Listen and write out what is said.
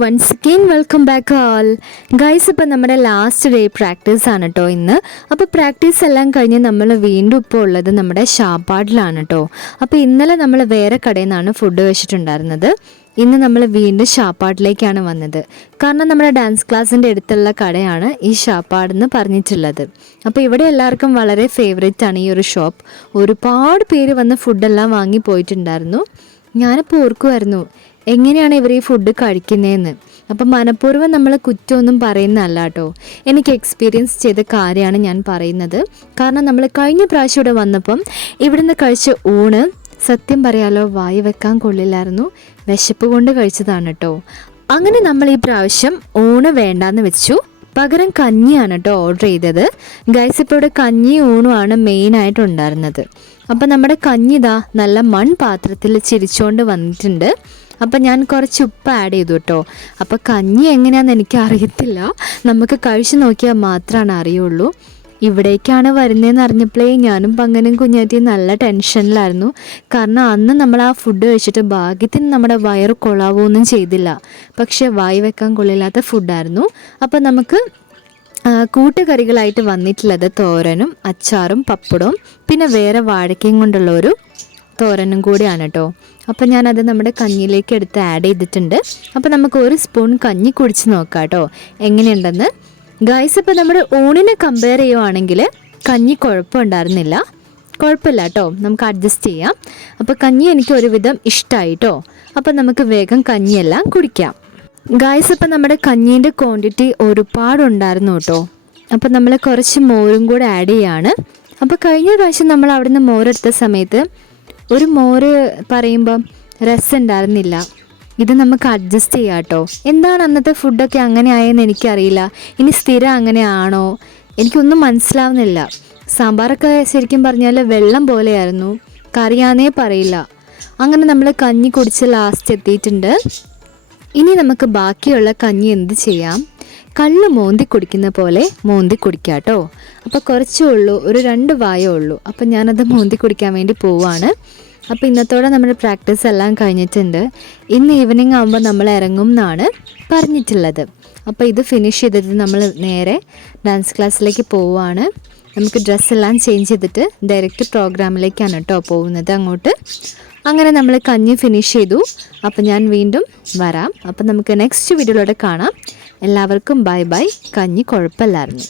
Once again welcome back all guys. ഇപ്പം നമ്മുടെ last day practice ആണ് കേട്ടോ ഇന്ന്. അപ്പോൾ പ്രാക്ടീസ് എല്ലാം കഴിഞ്ഞ് നമ്മൾ വീണ്ടും ഇപ്പോൾ ഉള്ളത് നമ്മുടെ ഷാപ്പാടിലാണ് കേട്ടോ. അപ്പോൾ ഇന്നലെ നമ്മൾ വേറെ കടയിൽ നിന്നാണ് ഫുഡ് കഴിച്ചിട്ടുണ്ടായിരുന്നത്. ഇന്ന് നമ്മൾ വീണ്ടും ഷാപ്പാടിലേക്കാണ് വന്നത്. കാരണം നമ്മുടെ ഡാൻസ് ക്ലാസ്സിൻ്റെ അടുത്തുള്ള കടയാണ് ഈ ഷാപ്പാടെന്ന് പറഞ്ഞിട്ടുള്ളത്. അപ്പോൾ ഇവിടെ എല്ലാവർക്കും വളരെ ഫേവറേറ്റ് ആണ് ഈ ഒരു ഷോപ്പ്. ഒരുപാട് പേര് വന്ന് ഫുഡെല്ലാം വാങ്ങി പോയിട്ടുണ്ടായിരുന്നു. ഞാനിപ്പോൾ ഓർക്കുമായിരുന്നു എങ്ങനെയാണ് ഇവർ ഈ ഫുഡ് കഴിക്കുന്നതെന്ന്. അപ്പം മനഃപൂർവ്വം നമ്മൾ കുറ്റമൊന്നും പറയുന്നതല്ല കേട്ടോ, എനിക്ക് എക്സ്പീരിയൻസ് ചെയ്ത കാര്യമാണ് ഞാൻ പറയുന്നത്. കാരണം നമ്മൾ കഴിഞ്ഞ പ്രാവശ്യം ഇവിടെ വന്നപ്പം ഇവിടുന്ന് കഴിച്ച ഊണ് സത്യം പറയാലോ വായി വെക്കാൻ കൊള്ളില്ലായിരുന്നു. വിശപ്പ് കൊണ്ട് കഴിച്ചതാണ് കേട്ടോ. അങ്ങനെ നമ്മൾ ഈ പ്രാവശ്യം ഊണ് വേണ്ടാന്ന് വെച്ചു. പകരം കഞ്ഞിയാണ് കേട്ടോ ഓർഡർ ചെയ്തത്. ഗൈസ് ഇപ്പോൾ ഇവിടെ കഞ്ഞി ഊണുമാണ് മെയിനായിട്ടുണ്ടായിരുന്നത്. അപ്പം നമ്മുടെ കഞ്ഞി ഇതാ നല്ല മൺപാത്രത്തിൽ ചിരിച്ചുകൊണ്ട് വന്നിട്ടുണ്ട്. അപ്പം ഞാൻ കുറച്ച് ഉപ്പ് ആഡ് ചെയ്തു കേട്ടോ. അപ്പോൾ കഞ്ഞി എങ്ങനെയാണെന്ന് എനിക്ക് അറിയത്തില്ല, നമുക്ക് കഴിച്ച് നോക്കിയാൽ മാത്രമാണ് അറിയുള്ളൂ. ഇവിടേക്കാണ് വരുന്നതെന്ന് അറിഞ്ഞപ്പോഴേ ഞാനും പങ്കനും കുഞ്ഞാറ്റിയും നല്ല ടെൻഷനിലായിരുന്നു. കാരണം അന്ന് നമ്മൾ ആ ഫുഡ് കഴിച്ചിട്ട് ഭാഗ്യത്തിന് നമ്മുടെ വയറ് കൊള്ളാവുകയൊന്നും ചെയ്തില്ല. പക്ഷേ വായി വെക്കാൻ കൊള്ളില്ലാത്ത ഫുഡായിരുന്നു. അപ്പോൾ നമുക്ക് കൂട്ടുകറികളായിട്ട് വന്നിട്ടുള്ളത് തോരനും അച്ചാറും പപ്പടവും പിന്നെ വേറെ വാഴക്കയും കൊണ്ടുള്ള ഒരു തോരനും കൂടിയാണ് കേട്ടോ. അപ്പോൾ ഞാനത് നമ്മുടെ കഞ്ഞിയിലേക്ക് എടുത്ത് ആഡ് ചെയ്തിട്ടുണ്ട്. അപ്പോൾ നമുക്ക് ഒരു സ്പൂൺ കഞ്ഞി കുടിച്ച് നോക്കാം കേട്ടോ എങ്ങനെയുണ്ടെന്ന്. ഗൈസ് ഇപ്പോൾ നമ്മുടെ ഊണിനെ കമ്പയർ ചെയ്യുവാണെങ്കിൽ കഞ്ഞി കുഴപ്പമുണ്ടായിരുന്നില്ല. കുഴപ്പമില്ല കേട്ടോ, നമുക്ക് അഡ്ജസ്റ്റ് ചെയ്യാം. അപ്പോൾ കഞ്ഞി എനിക്ക് ഒരുവിധം ഇഷ്ടമായി കേട്ടോ. അപ്പോൾ നമുക്ക് വേഗം കഞ്ഞിയെല്ലാം കുടിക്കാം. ഗൈസ് ഇപ്പോൾ നമ്മുടെ കഞ്ഞീൻ്റെ ക്വാണ്ടിറ്റി ഒരുപാടുണ്ടായിരുന്നു കേട്ടോ. അപ്പോൾ നമ്മൾ കുറച്ച് മോരും കൂടെ ആഡ് ചെയ്യാണ്. അപ്പോൾ കഴിഞ്ഞ പ്രാവശ്യം നമ്മൾ അവിടെ നിന്ന് മോരെടുത്ത സമയത്ത് ഒരു മോര് പറയുമ്പം രസം ഉണ്ടായിരുന്നില്ല. ഇത് നമുക്ക് അഡ്ജസ്റ്റ് ചെയ്യാം കേട്ടോ. എന്താണ് അന്നത്തെ ഫുഡൊക്കെ അങ്ങനെ ആയെന്ന് എനിക്കറിയില്ല. ഇനി സ്ഥിരം അങ്ങനെയാണോ എനിക്കൊന്നും മനസ്സിലാവുന്നില്ല. സാമ്പാറൊക്കെ ശരിക്കും പറഞ്ഞാൽ വെള്ളം പോലെയായിരുന്നു, കറിയാന്നേ പറയില്ല. അങ്ങനെ നമ്മൾ കഞ്ഞി കുടിച്ച് ലാസ്റ്റ് എത്തിയിട്ടുണ്ട്. ഇനി നമുക്ക് ബാക്കിയുള്ള കഞ്ഞി എന്ത് ചെയ്യാം, കള്ള് മോന്തി കുടിക്കുന്ന പോലെ മോന്തി കുടിക്കാം കേട്ടോ. അപ്പോൾ കുറച്ചേ ഉള്ളൂ, ഒരു 2 വായേ ഉള്ളൂ. അപ്പം ഞാനത് മോന്തി കുടിക്കാൻ വേണ്ടി പോവാണ്. അപ്പോൾ ഇന്നത്തോടെ നമ്മുടെ പ്രാക്ടീസ് എല്ലാം കഴിഞ്ഞിട്ടുണ്ട്. ഇന്ന് ഈവനിങ് ആകുമ്പോൾ നമ്മൾ ഇറങ്ങും എന്നാണ് പറഞ്ഞിട്ടുള്ളത്. അപ്പോൾ ഇത് ഫിനിഷ് ചെയ്തിട്ട് നമ്മൾ നേരെ ഡാൻസ് ക്ലാസ്സിലേക്ക് പോവുകയാണ്. നമുക്ക് ഡ്രസ്സെല്ലാം ചേഞ്ച് ചെയ്തിട്ട് ഡയറക്റ്റ് പ്രോഗ്രാമിലേക്കാണ് കേട്ടോ പോകുന്നത് അങ്ങോട്ട്. അങ്ങനെ നമ്മൾ കഞ്ഞി ഫിനിഷ് ചെയ്തു. അപ്പോൾ ഞാൻ വീണ്ടും വരാം. അപ്പോൾ നമുക്ക് നെക്സ്റ്റ് വീഡിയോയിലൂടെ കാണാം. എല്ലാവർക്കും ബൈ ബൈ. കഞ്ഞി കുഴപ്പമില്ലായിരുന്നു.